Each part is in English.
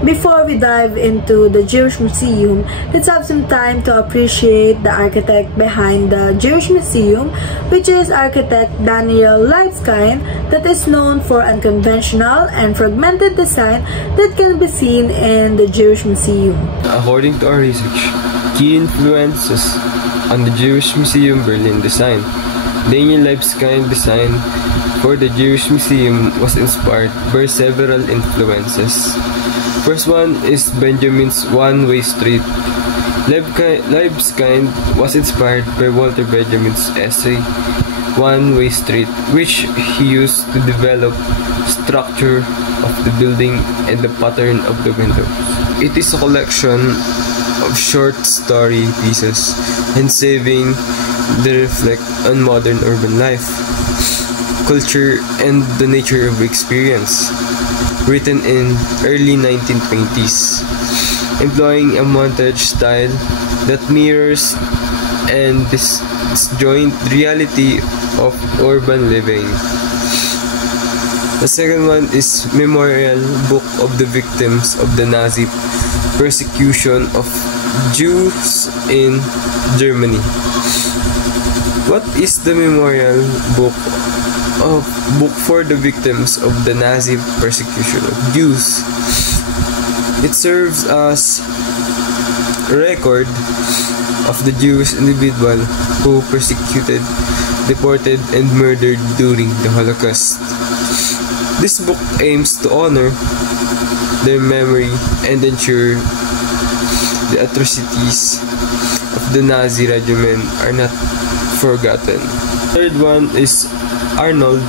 Before we dive into the Jewish Museum, let's have some time to appreciate the architect behind the Jewish Museum, which is architect Daniel Libeskind, that is known for unconventional and fragmented design that can be seen in the Jewish Museum. According to our research, key influences on the Jewish Museum Berlin design. Daniel Libeskind design for the Jewish Museum was inspired by several influences. First one is Benjamin's one-way street. Libeskind was inspired by Walter Benjamin's essay, One-Way Street, which he used to develop structure of the building and the pattern of the windows. It is a collection of short story pieces and saving that reflect on modern urban life, culture, and the nature of experience. Written in early 1920s, employing a montage style that mirrors and disjoint reality of urban living. The second one is Memorial Book of the Victims of the Nazi Persecution of Jews in Germany. What is the Memorial Book for the victims of the Nazi persecution of Jews? It serves as a record of the Jewish individual who persecuted, deported, and murdered during the Holocaust. This book aims to honor their memory and ensure the atrocities of the Nazi regime are not forgotten. Third one is Arnold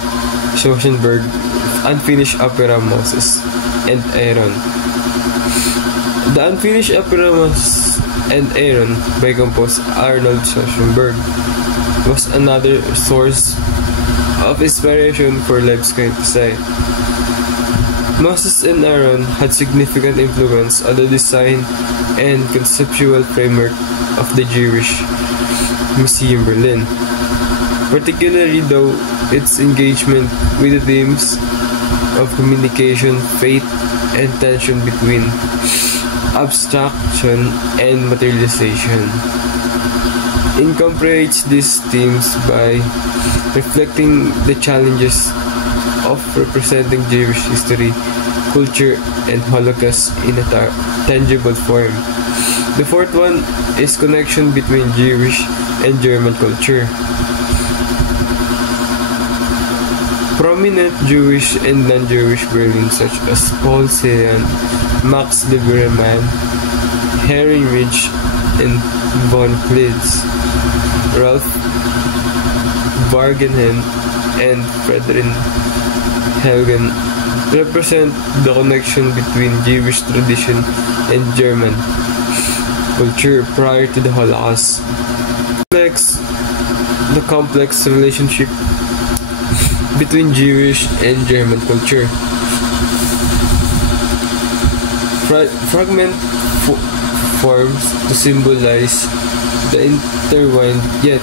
Schwarzenegger, Unfinished Opera Moses and Aaron. The Unfinished Opera Moses and Aaron by composer Arnold Schwarzenegger was another source of inspiration for Libeskind design. Moses and Aaron had significant influence on the design and conceptual framework of the Jewish Museum Berlin, particularly though its engagement with the themes of communication, faith, and tension between abstraction and materialization. Incorporates these themes by reflecting the challenges of representing Jewish history, culture, and Holocaust in a tangible form. The fourth one is connection between Jewish and German culture. Prominent Jewish and non-Jewish Berlin such as Paul Celan, Max Lieberman, Heinrich and von Kleist, Ralph Wageningen, and Friedrich Helgen represent the connection between Jewish tradition and German culture prior to the Holocaust. The complex relationship between Jewish and German culture. Fragment forms to symbolize the intertwined yet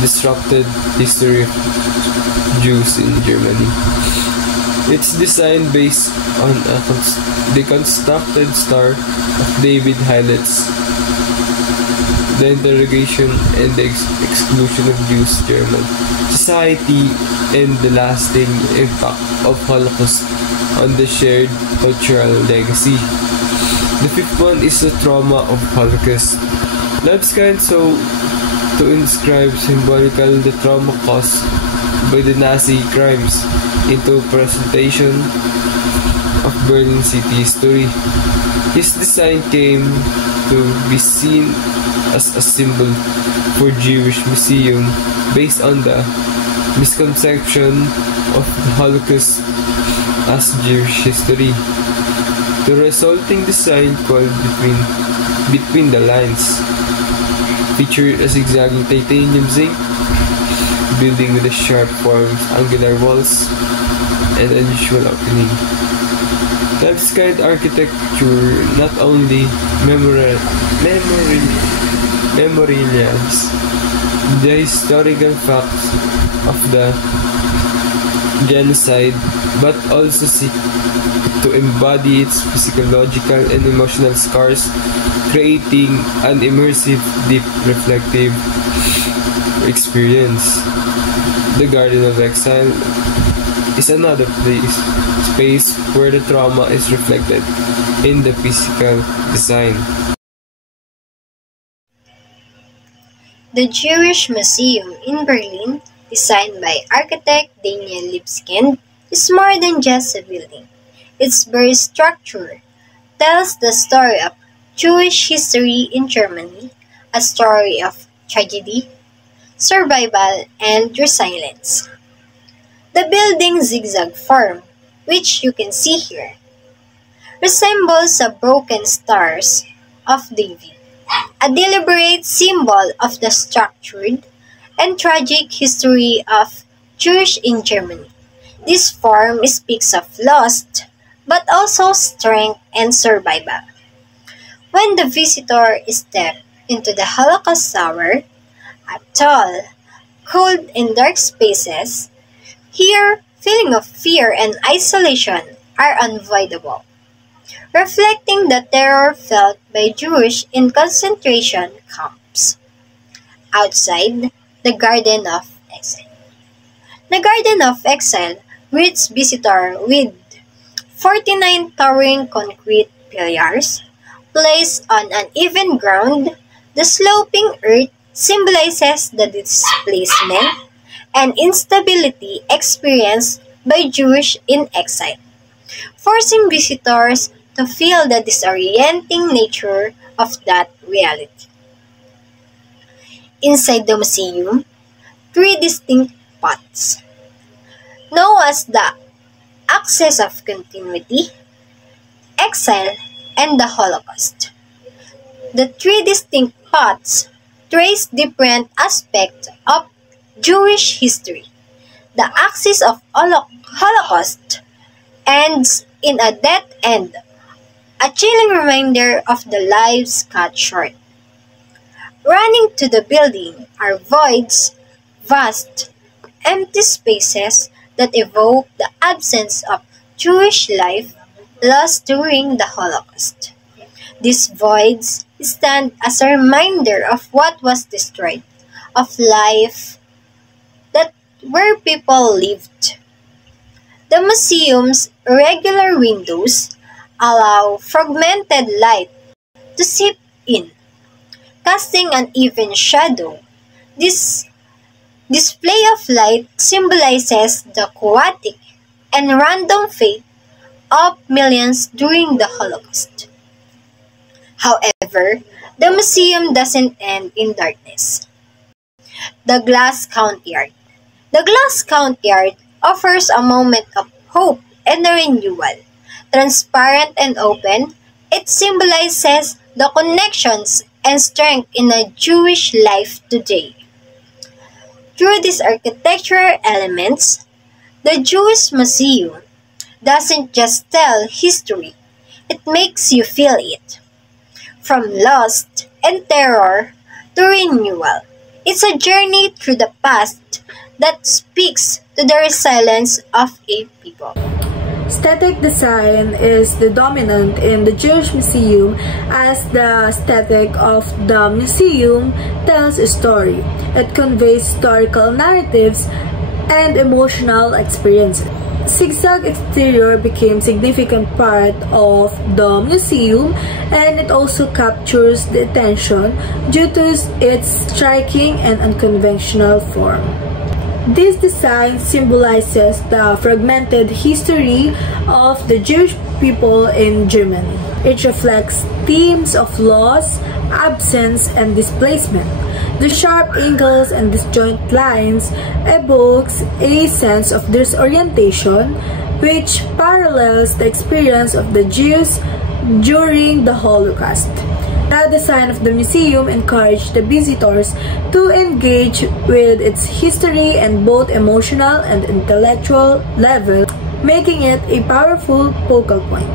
disrupted history of Jews in Germany. It's designed based on a deconstructed star of David highlights the interrogation and the exclusion of Jews, German society, and the lasting impact of Holocaust on the shared cultural legacy. The fifth one is the trauma of Holocaust. Libeskind sought to inscribe symbolically the trauma caused by the Nazi crimes into a presentation of Berlin city history. His design came to be seen as a symbol for Jewish Museum based on the misconception of the Holocaust as Jewish history. The resulting design called Between the Lines featured a zigzagging titanium zinc building with a sharp forms, angular walls, and unusual opening. Libeskind architecture not only memorialize the historical facts of the genocide, but also seek to embody its physiological and emotional scars, creating an immersive, deep, reflective experience. The Garden of Exile is another space where the trauma is reflected in the physical design. The Jewish Museum in Berlin, designed by architect Daniel Libeskind, is more than just a building. Its very structure tells the story of Jewish history in Germany, a story of tragedy, survival, and resilience. The building's zigzag form, which you can see here, resembles a broken stars of David, a deliberate symbol of the structured and tragic history of Jews in Germany. This form speaks of loss, but also strength and survival. When the visitor steps into the Holocaust Tower, a tall, cold, and dark spaces, here feeling of fear and isolation are unavoidable, reflecting the terror felt by Jews in concentration camps. Outside, the Garden of Exile. The Garden of Exile greets visitors with 49 towering concrete pillars placed on uneven ground. The sloping earth symbolizes the displacement and instability experienced by Jews in exile, forcing visitors to feel the disorienting nature of that reality. Inside the museum, three distinct pots, known as the axis of continuity, exile, and the Holocaust. The three distinct pots trace different aspects of Jewish history. The axis of Holocaust ends in a death end, a chilling reminder of the lives cut short. Running to the building are voids, vast, empty spaces that evoke the absence of Jewish life lost during the Holocaust. These voids stand as a reminder of what was destroyed, of life that where people lived. The museum's irregular windows allow fragmented light to seep in, casting an even shadow. This display of light symbolizes the chaotic and random fate of millions during the Holocaust. However, the museum doesn't end in darkness. The Glass Courtyard. The Glass Courtyard offers a moment of hope and renewal. Transparent and open, it symbolizes the connections and strength in a Jewish life today. Through these architectural elements, the Jewish Museum doesn't just tell history, it makes you feel it. From loss and terror to renewal, it's a journey through the past that speaks to the resilience of a people. Static design is the dominant in the Jewish Museum, as the aesthetic of the museum tells a story. It conveys historical narratives and emotional experiences. Zigzag exterior became a significant part of the museum, and it also captures the attention due to its striking and unconventional form. This design symbolizes the fragmented history of the Jewish people in Germany. It reflects themes of loss, absence, and displacement. The sharp angles and disjoint lines evokes a sense of disorientation, which parallels the experience of the Jews during the Holocaust. The design of the museum encouraged the visitors to engage with its history on both emotional and intellectual level, making it a powerful focal point.